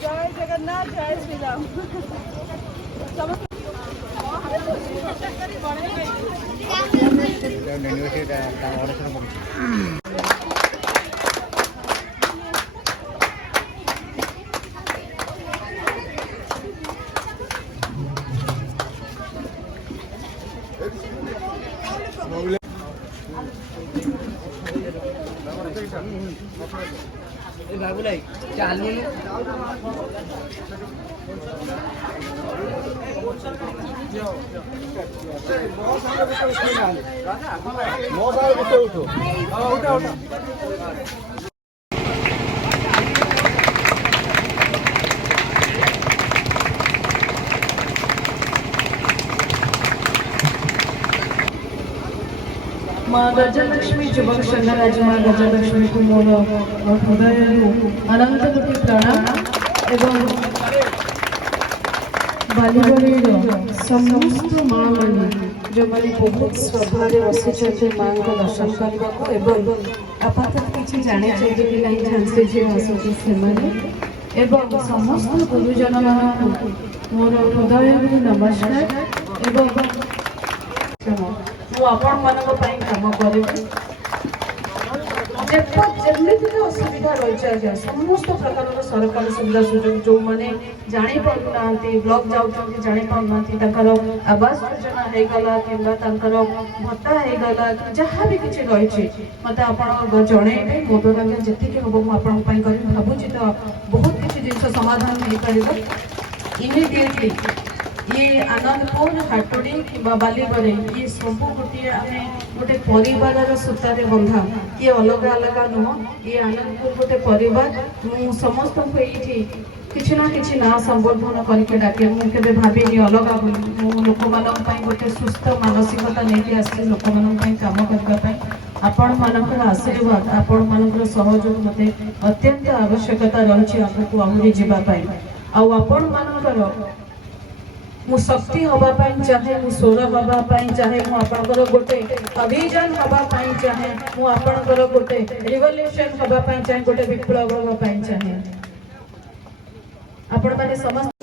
जय जगन्नाथ जय श्री राम। बाबूलाई चालू माँ गजलक्ष्मी जुबक संघराज माँ गजलक्ष्मी को मोर हृदय अनंत कोटि प्रणाम एवं बालीबड़ी समस्त माँ मैंने जो मैंने बहुत श्रद्धा बसी माँ को दर्शन करने आपातत किसी जाने कि नहीं झांसी झी आसुचे से समस्त गुरुजन मोर हृदय नमस्कार एवं आपण काम करी असुविधा रही समस्त प्रकार सरकार सुविधा सुजोग जो मैंने जानी पाना ब्लॉक जाऊँ जानी पाना आवास योजना होगला कि भत्ता होगला जहाँ भी किसी रही मत आप जनइबे मो द्वारा जी हम मुझे भावुँ तो बहुत किसी जिन समाधान हो पार इमिडिएटली ये आनंदपुर हाटोड़ी कि बालीबरे ये सब गोटे आम गोटे परिवार सूतार बंधा ये अलग अलग नुह ये आनंदपुर गोटे परिवार समस्त ये किसी ना कि ना संबोधन करके डाके मुझे भाविनी अलग लोक मान गोटे सुस्थ मानसिकता नहीं आस लोक मान कम करने आपण मानकर आशीर्वाद आपण मानकर सहयोग मत अत्यंत आवश्यकता रही आगे आहरी जावाई आपण मानकर मु शक्ति हवापाई चाहे मु स्वर हवापाई चाहे मु आपणकर गोटे अभियान हवापाई चाहे मु आपणकर गोटे रिवोल्यूशन हवापाई चाहे गोटे विप्लव हवापाई चाहे आपण माने समस्त